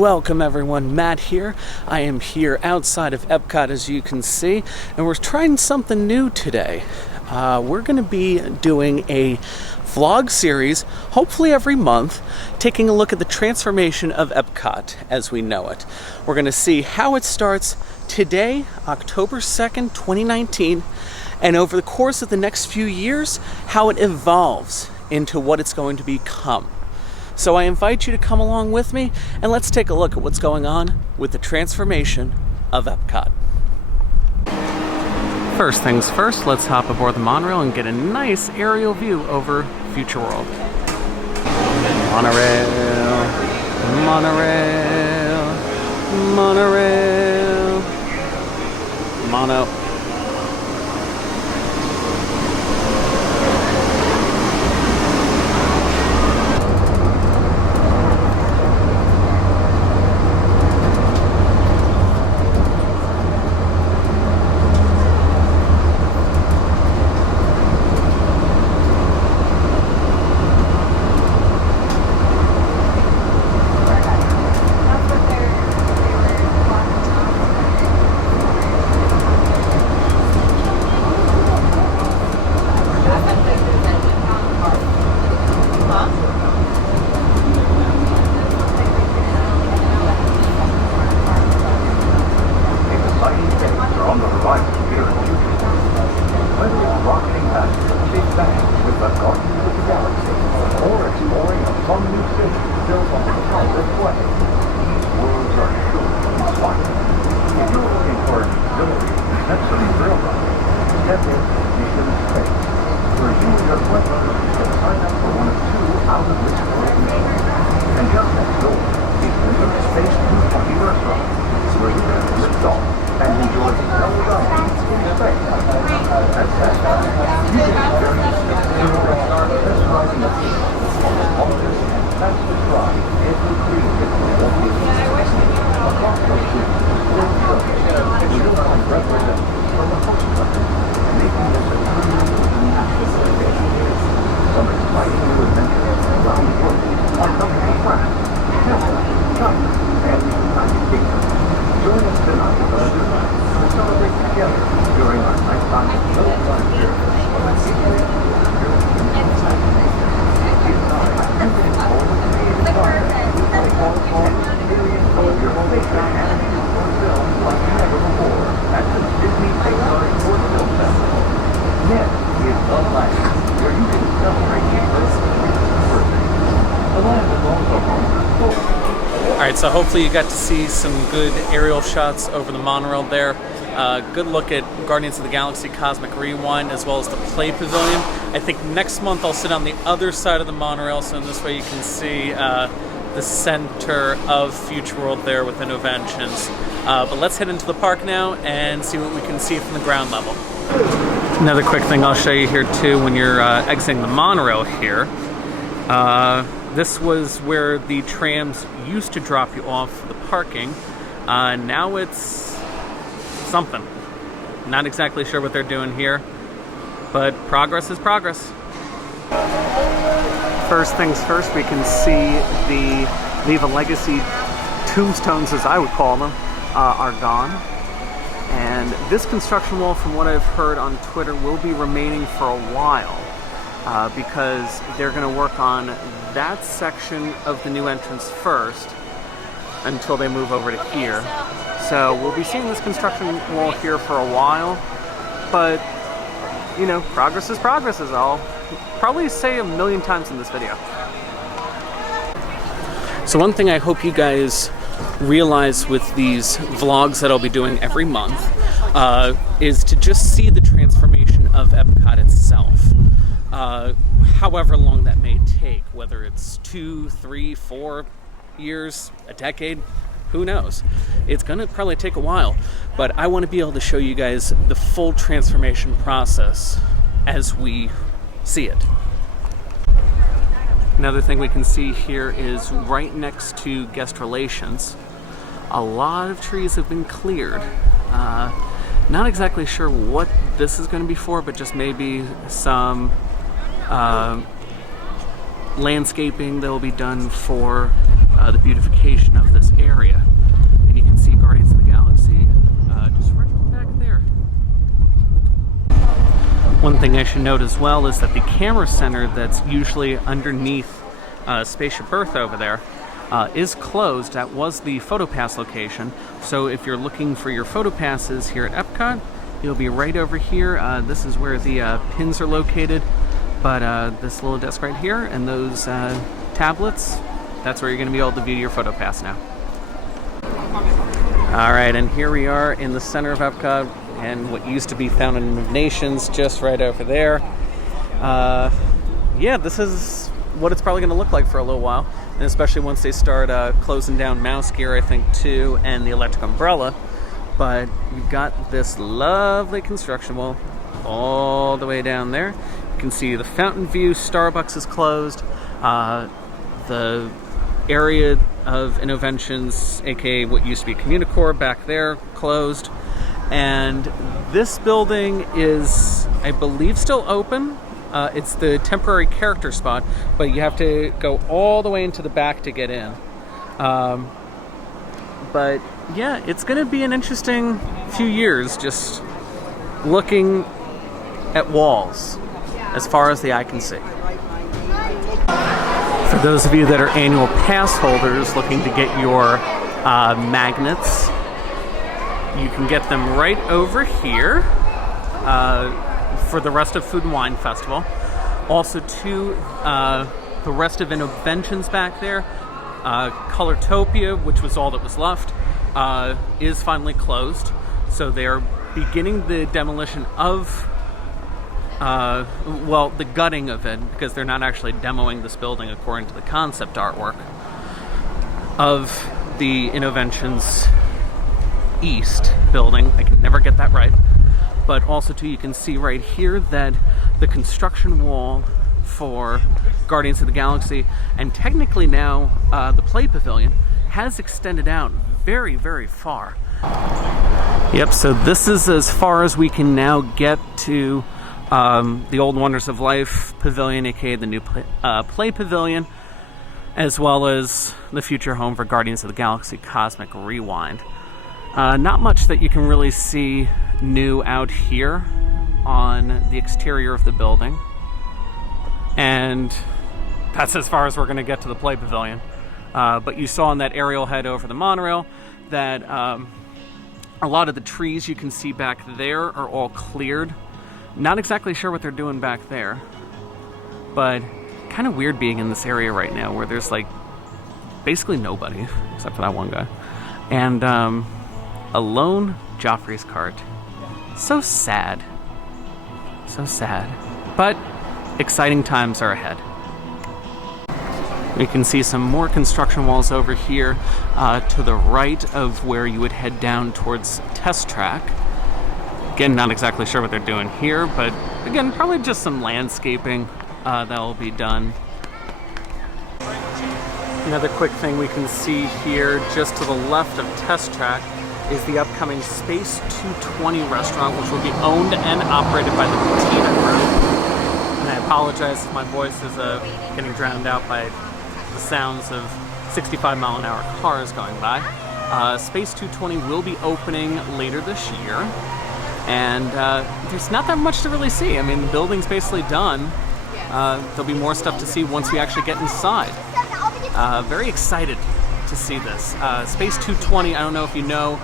Welcome everyone, Matt here. I am here outside of Epcot, as you can see, and we're trying something new today. We're going to be doing a vlog series, hopefully every month, taking a look at the transformation of Epcot as we know it. We're going to see how it starts today, October 2nd, 2019, and over the course of the next few years, how it evolves into what it's going to become. So I invite you to come along with me, and let's take a look at what's going on with the transformation of Epcot. First things first, let's hop aboard the monorail and get a nice aerial view over Future World. Monorail, monorail, monorail, mono. Alright, so hopefully you got to see some good aerial shots over the monorail there. Good look at Guardians of the Galaxy Cosmic Rewind as well as the Play Pavilion. I think next month I'll sit on the other side of the monorail, so in this way you can see the center of Future World there with Innoventions. But let's head into the park now and see what we can see from the ground level. Another quick thing I'll show you here too when you're exiting the monorail here. This was where the trams used to drop you off for the parking. Now it's something. Not exactly sure what they're doing here, but progress is progress. First things first, we can see the Leave a Legacy tombstones, as I would call them, are gone. And this construction wall, from what I've heard on Twitter, will be remaining for a while because they're going to work on that section of the new entrance first until they move over to here. So we'll be seeing this construction wall here for a while, but you know, progress is progress, is all. Probably say a million times in this video. So one thing I hope you guys realize with these vlogs that I'll be doing every month is to just see the transformation of Epcot itself. However long that may take, whether it's 2, 3, 4 years, a decade, who knows? It's gonna probably take a while, but I want to be able to show you guys the full transformation process as we see it. Another thing we can see here is right next to guest relations, a lot of trees have been cleared. Not exactly sure what this is going to be for, but just maybe some landscaping that will be done for the beautification of this area. And you can see Guardians of the Galaxy just right back there. One thing I should note as well is that the camera center that's usually underneath Spaceship Earth over there is closed. That was the PhotoPass location. So if you're looking for your PhotoPasses here at Epcot, you'll be right over here. This is where the pins are located. But this little desk right here and those tablets, that's where you're going to be able to view your PhotoPass now. All right, and here we are in the center of Epcot, and what used to be Fountain of Nations just right over there. Yeah, this is what it's probably going to look like for a little while, and especially once they start closing down Mouse Gear, I think, too, and the Electric Umbrella. But you've got this lovely construction wall all the way down there. You can see the Fountain View, Starbucks is closed. The area of Innoventions, aka what used to be Communicore, back there, closed. And this building is, I believe, still open. It's the temporary character spot, but you have to go all the way into the back to get in. But yeah, it's going to be an interesting few years just looking at walls as far as the eye can see. For those of you that are annual pass holders looking to get your magnets, you can get them right over here for the rest of Food and Wine Festival. Also, to the rest of Innoventions back there, Colortopia, which was all that was left, is finally closed. So they are beginning the demolition of, well, the gutting of it, because they're not actually demoing this building according to the concept artwork of the Innoventions East building. I can never get that right. But also, too, you can see right here that the construction wall for Guardians of the Galaxy, and technically now the Play Pavilion, has extended out very, very far. Yep, so this is as far as we can now get to the Old Wonders of Life Pavilion, aka the new Play Pavilion, as well as the future home for Guardians of the Galaxy Cosmic Rewind. Not much that you can really see new out here on the exterior of the building. And that's as far as we're going to get to the Play Pavilion. But you saw in that aerial head over the monorail that a lot of the trees you can see back there are all cleared. Not exactly sure what they're doing back there, but kind of weird being in this area right now where there's like basically nobody except for that one guy. And a lone Joffrey's cart. So sad. So sad. But exciting times are ahead. We can see some more construction walls over here to the right of where you would head down towards Test Track. Again, not exactly sure what they're doing here, but again, probably just some landscaping that will be done. Another quick thing we can see here just to the left of Test Track is the upcoming Space 220 restaurant, which will be owned and operated by the Patina Group. And I apologize if my voice is getting drowned out by the sounds of 65-mile-an-hour cars going by. Space 220 will be opening later this year, and there's not that much to really see. I mean, the building's basically done. There'll be more stuff to see once we actually get inside. Very excited to see this. Space 220, I don't know if you know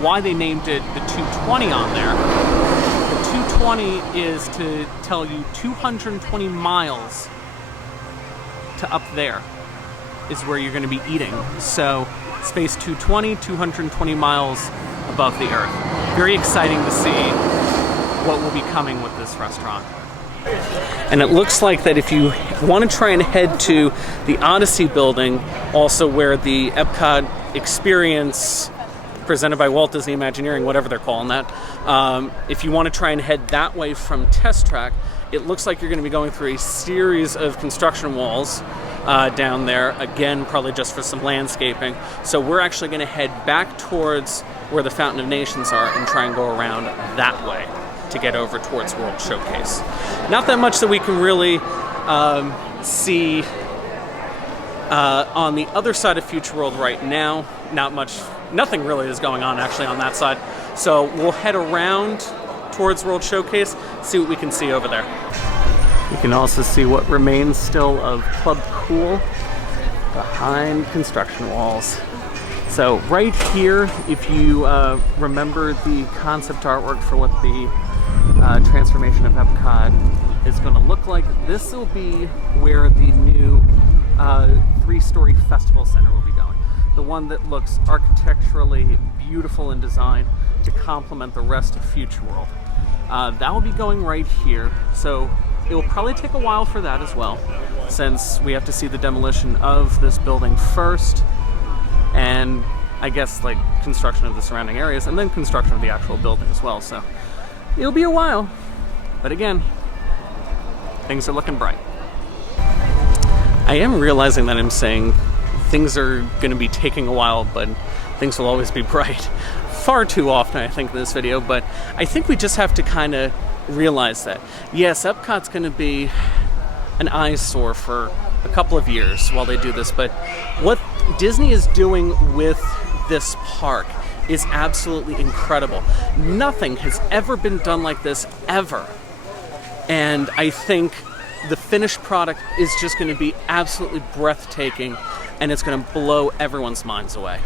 why they named it the 220 on there. The 220 is to tell you 220 miles to up there is where you're going to be eating. So Space 220, 220 miles above the Earth. Very exciting to see what will be coming with this restaurant. And it looks like that if you want to try and head to the Odyssey building, also where the Epcot experience presented by Walt Disney Imagineering, whatever they're calling that, if you want to try and head that way from Test Track, it looks like you're going to be going through a series of construction walls down there, again, probably just for some landscaping. So we're actually going to head back towards where the Fountain of Nations are and try and go around that way to get over towards World Showcase. Not that much that we can really see On the other side of Future World right now, nothing really is going on actually on that side. So we'll head around towards World Showcase, see what we can see over there. You can also see what remains still of Club Cool behind construction walls. So right here, if you remember the concept artwork for what the Transformation of Epcot is going to look like, this will be where the new 3-story festival center will be going. The one that looks architecturally beautiful in design to complement the rest of Future World. That will be going right here, so it will probably take a while for that as well, since we have to see the demolition of this building first, and I guess like construction of the surrounding areas, and then construction of the actual building as well. So it'll be a while, but again, things are looking bright. I am realizing that I'm saying things are going to be taking a while, but things will always be bright. Far too often, I think, in this video, but I think we just have to kind of realize that. Yes, Epcot's going to be an eyesore for a couple of years while they do this, but what Disney is doing with this park is absolutely incredible. Nothing has ever been done like this, ever. And I think the finished product is just going to be absolutely breathtaking, and it's going to blow everyone's minds away.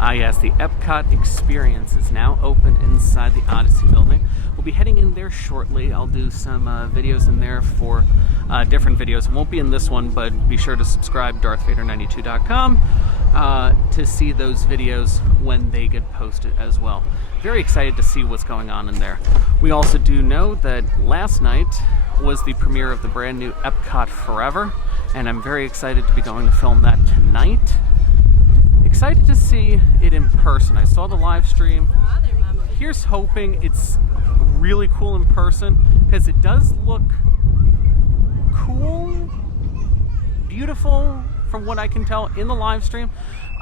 Ah yes, the Epcot experience is now open inside the Odyssey building. We'll be heading in there shortly. I'll do some videos in there for different videos. It won't be in this one, but be sure to subscribe, darthvader92.com, to see those videos when they get posted as well. Very excited to see what's going on in there. We also do know that last night was the premiere of the brand new Epcot Forever, and I'm very excited to be going to film that tonight. Excited to see it in person. I saw the live stream. Here's hoping it's really cool in person, because it does look cool, beautiful from what I can tell in the live stream.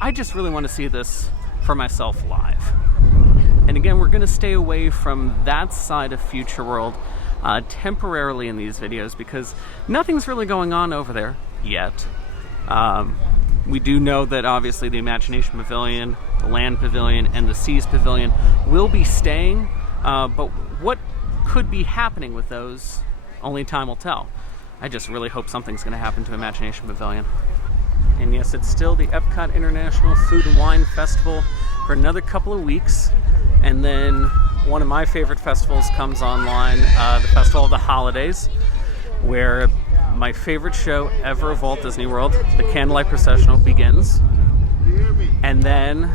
I just really want to see this for myself live. And again, we're going to stay away from that side of Future World temporarily in these videos, because nothing's really going on over there yet. We do know that obviously the Imagination Pavilion, the Land Pavilion, and the Seas Pavilion will be staying, but what could be happening with those, only time will tell. I just really hope something's going to happen to Imagination Pavilion. And yes, it's still the Epcot International Food and Wine Festival for another couple of weeks, and then one of my favorite festivals comes online, the Festival of the Holidays, where my favorite show ever of Walt Disney World, the Candlelight Processional, begins. And then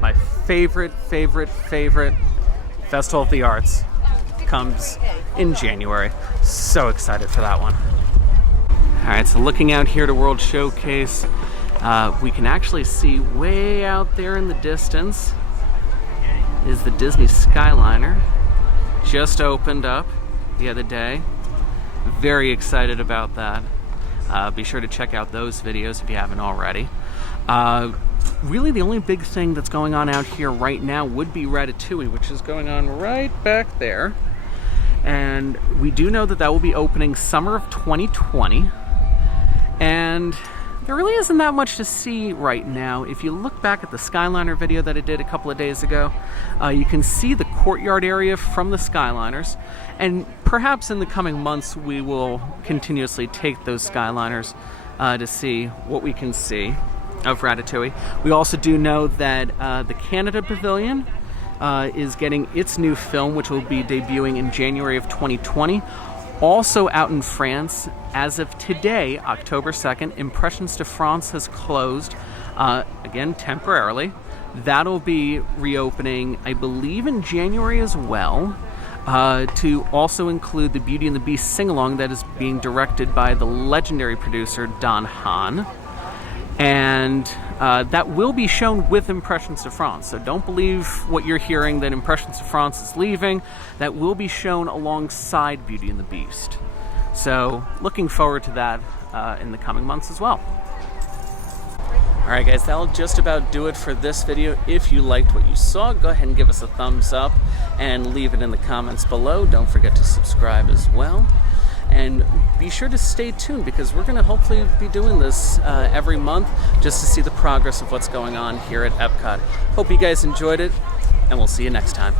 my favorite Festival of the Arts comes in January. So excited for that one. Alright, so looking out here to World Showcase, we can actually see way out there in the distance is the Disney Skyliner. Just opened up the other day. Very excited about that. Be sure to check out those videos if you haven't already. Really the only big thing that's going on out here right now would be Ratatouille, which is going on right back there. And we do know that that will be opening summer of 2020. And there really isn't that much to see right now. If you look back at the Skyliner video that I did a couple of days ago, you can see the courtyard area from the Skyliners, and perhaps in the coming months we will continuously take those Skyliners to see what we can see of Ratatouille. We also do know that the Canada Pavilion is getting its new film, which will be debuting in January of 2020. Also out in France, as of today, October 2nd, Impressions de France has closed, again, temporarily. That'll be reopening, I believe, in January as well, to also include the Beauty and the Beast sing-along that is being directed by the legendary producer Don Hahn. And that will be shown with Impressions de France. So don't believe what you're hearing that Impressions de France is leaving. That will be shown alongside Beauty and the Beast. So looking forward to that in the coming months as well. Alright guys, that'll just about do it for this video. If you liked what you saw, go ahead and give us a thumbs up and leave it in the comments below. Don't forget to subscribe as well. And be sure to stay tuned because we're going to hopefully be doing this every month just to see the progress of what's going on here at Epcot. Hope you guys enjoyed it, and we'll see you next time.